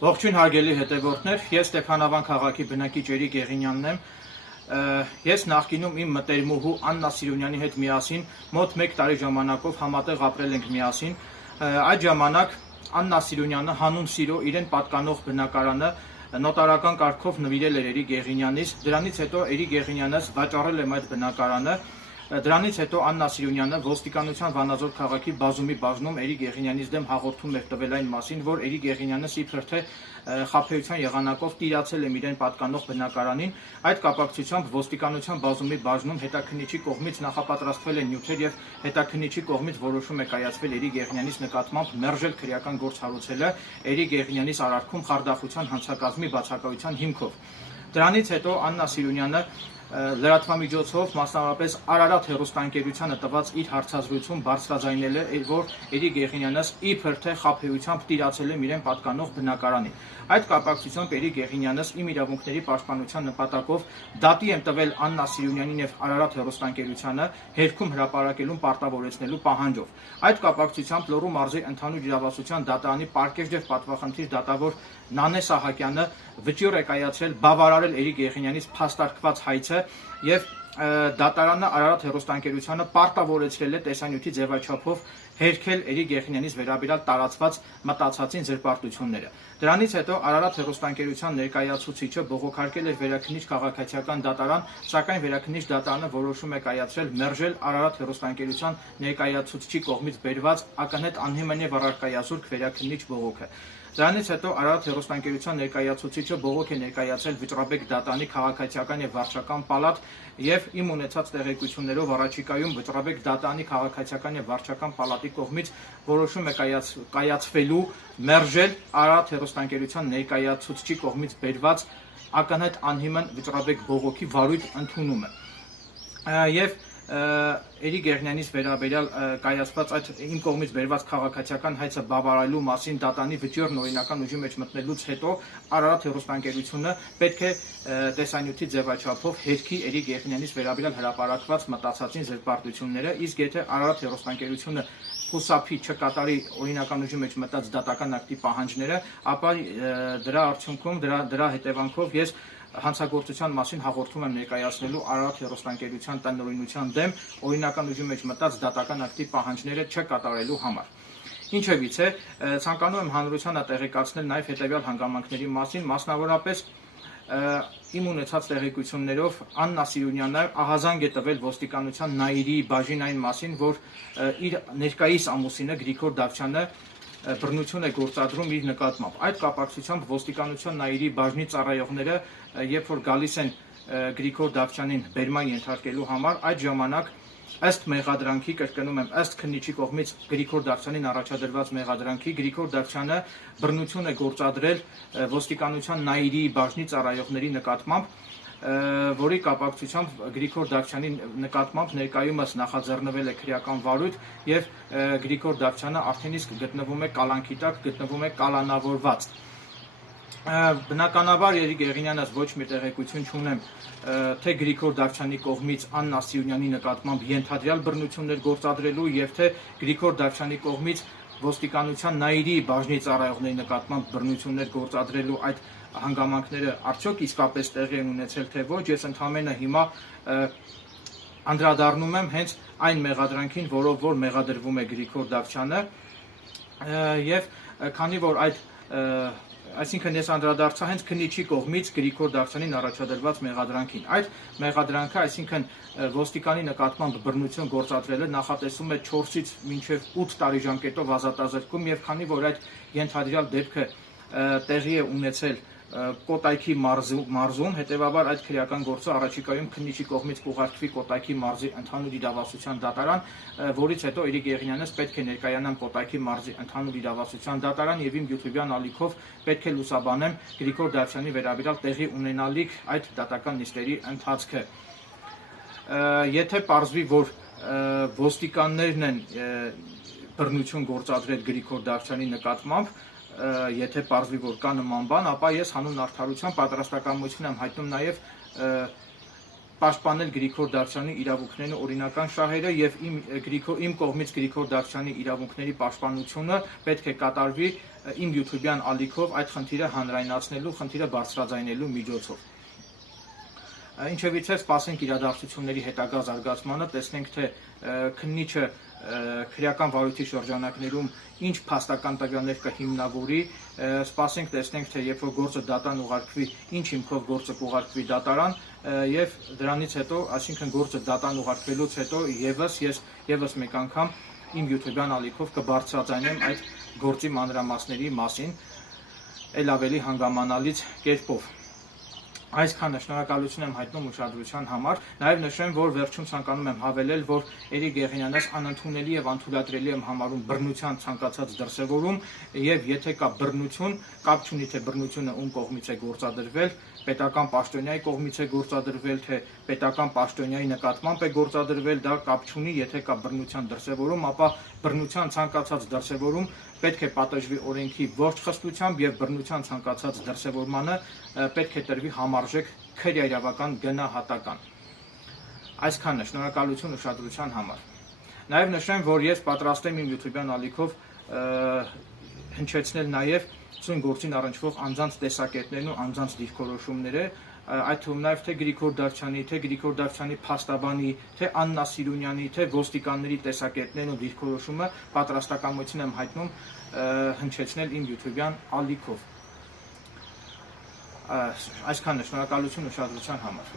Ողջույն հարգելի հետևորդներ, ես Ստեփանավան քաղաքի բնակիչ Էրիկ Եղինյանն եմ։ Ես նախկինում իմ մտերմուհու Աննա Սիրունյանի հետ միասին մոտ 1 տարի ժամանակով համատեղ ապրել ենք միասին։ Այդ ժամանակ Աննա Սիրունյանը հանուն սիրո իրեն պատկանող բնակարանը նոտարական կարգով նվիրել էր Էրիկ Եղինյանից, դրանից հետո Էրիկ Եղինյանս վաճառել եմ այդ բնակարանը։ Դրանից հետո Աննա Սիրունյանը ոստիկանության Վանաձոր քաղաքի բազումի բաժնում Էրիկ Եղինյանից դեմ հաղորդում էր տվել այն մասին, որ Էրիկ Եղինյանը իբր թե խաբեության եղանակով տիրացել է իրեն պատկանող բնակարանին։ Այդ կապակցությամբ ոստիկանության բազումի բաժնում հետաքննիչի կողմից նախապատրաստվել են նյութեր եւ հետաքննիչի կողմից որոշում է կայացվել Էրիկ Եղինյանից նկատմամբ մերժել քրեական գործ հարուցելը Էրիկ Եղինյանից արարքում խարդախության հանցակազմի բացակայության հիմքով։ Դրանից հետո Աննա Սիրունյանը լրատվամիջոցով, մասնավորապես Արարատ հեռուստաընկերությանը տված իր հարցազրույցում բարձրաձայնել է, որ Էրիկ Եղինյանս իբր թե խաբեությամբ տիրացել է իրեն պատկանող բնակարանին։ Այդ կապակցությամբ Էրիկ Եղինյանս իմ իրավունքների պաշտպանության նպատակով դատի եմ տվել Աննա Սիրունյանին եւ Արարատ հեռուստաընկերությանը հերքում հրապարակելուն պարտավորեցնելու պահանջով։ Այդ կապակցությամբ Լոռու մարզի ընդհանուր իրավասության դատարանի պարկեշտեր պատվախնդիր դատավոր Նանե Սահակյանը վճիռ է կայացրել բավարարել Էրիկ Եղինյանից փաստարկված հայցը եւ դատարանը Արարատ հեռուստաընկերությանը պարտավորեցրել է տեսանյութի ձևաչափով հերքել Էրիկ Եղինյանից վերաբերյալ տարածված մտածածին զրպարտությունները։ Դրանից հետո Արարատ հեռուստաընկերության ներկայացուցիչը բողոքարկել էր վերաքննիչ քաղաքացիական դատարան, սակայն վերաքննիչ դատարանը որոշում է կայացրել մերժել Արարատ հեռուստաընկերության ներկայացուցչի կողմից բերված ակնհայտ անհիմն եւ առարկայազուրկ վերաքննիչ բողոքը։ Դրանից հետո Արարատ հեռուստաընկերության ներկայացուցիչը բողոք է ներկայացրել Վճռաբեկ դատանի քաղաքացիական եւ վարչական պալատ եւ իմ ունեցած տեղեկություններով առաջիկայում Վճռաբեկ դատանի քաղաքացիական եւ վարչական պալատի կողմից որոշում է կայացվելու մերժել Արարատ հեռուստաընկերության ներկայացուցչի կողմից բերված ակնհայտ անհիմն Վճռաբեկ բողոքի վարույթ ընդունումը։ Եվ Էրիկ Եղինյանից վերաբերյալ կայացված այդ իմ կողմից բերված քաղաքացիական հայցը բավարարելու մասին դատանի վճիռն օրինական ուժի մեջ մտնելուց հետո Արարատ հեռուստաընկերությունը պետք է տեսանյութի ձևաչափով հերքի Էրիկ Եղինյանից վերաբերյալ հրապարակված մտածածին զրպարտությունները, իսկ եթե Արարատ հեռուստաընկերությունը խուսափի չկատարի օրինական ուժի մեջ մտած դատական ակտի պահանջները, ապա դրա արդյունքում դրա հետևանքով ես հանցագործության մասին հաղորդում եմ ներկայացնելու Արարատ հեռուստաընկերության տնօրինության դեմ օրինական ուժի մեջ մտած դատական ակտի պահանջները չկատարելու համար։ Ինչևիցե, ցանկանում եմ հանրությանը տեղեկացնել նաև հետևյալ հանգամանքների մասին, մասնավորապես իմ ունեցած տեղեկություններով Աննա Սիրունյանը ահազանգ է տվել ոստիկանության Նայիրի բաժին այն մասին, որ իր ներկայիս ամուսինը Գրիգոր Դավթյանը բռնություն է գործադրում իր նկատմամբ։ Այդ կապակցությամբ ոստիկանության Նայիրի բաժնի ծառայողները, երբ որ գալիս են Գրիգոր Դավթյանին բերման ենթարկելու համար, այդ ժամանակ ըստ մեղադրանքի, կրկնում եմ, ըստ քննիչի կողմից Գրիգոր Դավթյանին առաջադրված մեղադրանքի, Գրիգոր Դավթյանը բռնություն է գործադրել ոստիկանության Նայիրի բաժնի ծառայողների նկատմամբ, որի կապակցությամբ Գրիգոր Դավթյանի նկատմամբ ներկայումս նախաձեռնվել է քրեական վարույթ եւ Գրիգոր Դավթյանը արդեն իսկ գտնվում է կալանքի տակ, գտնվում է կալանավորված։ Բնականաբար Էրիկ Եղինյանս ոչ մի տեղեկություն չունեմ, թե Գրիգոր Դավթյանի կողմից Աննա Սիրունյանի նկատմամբ ենթադրյալ բռնություններ գործադրելու եւ թե Գրիգոր Դավթյանի կողմից ոստիկանության Նայիրի բաժնի ծառայողների նկատմամբ բռնություններ գործադրելու այդ հանգամանքները արդյոք իսկապես տեղի են ունեցել թե ոչ, ես ընդհանրապես հիմա անդրադառնում եմ հենց այն մեղադրանքին, որով որ մեղադրվում է Գրիգոր Դավթյանը եւ քանի որ այսինքն ես անդրադարձա հենց քննիչի կողմից Գրիգոր Դավթյանին առաջադրված մեղադրանքին։ Այդ մեղադրանքը, այսինքն ոստիկանի նկատմամբ բռնություն գործադրելը նախատեսում է 4-ից մինչև 8 տարի ժամկետով ազատազրկում եւ քանի որ այդ ենթադրյալ դեպքը տեղի է ունեցել Կոտայքի մարզում, հետևաբար այդ քրեական գործը առաջիկայում քննիչի կողմից կուղարկվի Կոտայքի մարզի ընդհանուր իրավասության դատարան, որից հետո Էրիկ Եղինյանս պետք է ներկայանամ Կոտայքի մարզի ընդհանուր իրավասության դատարան եւ իմ յութուբյան ալիքով պետք է լուսաբանեմ Գրիգոր Դավթյանի վերաբերյալ տեղի ունենալիք այդ դատական նիստերի ընթացքը։ Եթե պարզվի, որ ոստիկաններն են բռնություն գործադրել Գրիգոր Դավթյանի նկատմամբ, եթե պարզվի, որ կա նման բան, ապա ես հանուն արդարության պատրաստակամություն եմ հայտնում նաև պաշտպանել Գրիգոր Դավթյանի իրավունքներն ու օրինական շահերը եւ իմ կողմից Գրիգոր Դավթյանի իրավունքների պաշտպանությունը պետք է կատարվի իմ YouTube-յան ալիքով այդ խնդիրը հանրայնացնելու, խնդիրը բարձրաձայնելու միջոցով։ Ինչևիցե սպասենք իրադարձությունների հետագա զարգացմանը, տեսնենք թե քննիչը քրեական վարույթի շրջանակներում ինչ փաստական տվյալներ կհիմնավորի, սպասենք տեսնենք թե երբ որ գործը դատան ուղարկվի, ինչ հիմքով գործը կուղարկվի դատարան եւ դրանից հետո, այսինքն գործը դատան ուղարկվելուց հետո եւս մեկ անգամ իմ YouTube-յան ալիքով կբարձրաձայնեմ այդ գործի մանրամասների մասին ել ավելի հանգամանալից կերպով։ Այսքանը շնորհակալություն եմ հայտնում ուշադրության համար, նաև նշեմ, որ վերջում ցանկանում եմ հավելել, որ Էրիկ Եղիանյանս անընդունելի եւ անթույլատրելի եմ համարում բռնության ցանկացած դրսեւորում եւ եթե կա բռնություն, կապ չունի թե բռնությունը ում կողմից է գործադրվել, պետական պաշտոնյայի կողմից է գործադրվել, թե պետական պաշտոնյայի նկատմամբ է գործադրվել, դա կապ չունի, եթե կա բռնության դրսեւորում, ապա բռնության ցանկացած դրսեւորում պետք է պատժվի օրենքի ողջ խստությամբ եւ բռնության ցանկացած դրսեւորմանը պետք է տրվի համարժեք քրեական գնահատական։ Այսքանն է, շնորհակալություն ուշադրության համար։ Նաեւ նշեմ, որ ես պատրաստ եմ իմ YouTube-յան ալիքով հնչեցնել նաեւ սույն գործին առնչվող անձանց տեսակետներն ու անձանց դիրքորոշումները, այդ թվում նաեւ թե Գրիգոր Դավթյանի, թե Գրիգոր Դավթյանի փաստաբանի, թե Աննա Սիրունյանի, թե ոստիկանների տեսակետներն ու դիրքորոշումը պատրաստակամություն եմ հայտնում հնչեցնել իմ YouTube-յան ալիքով։ Այսքանն է, շնորհակալություն ուշադրության համար։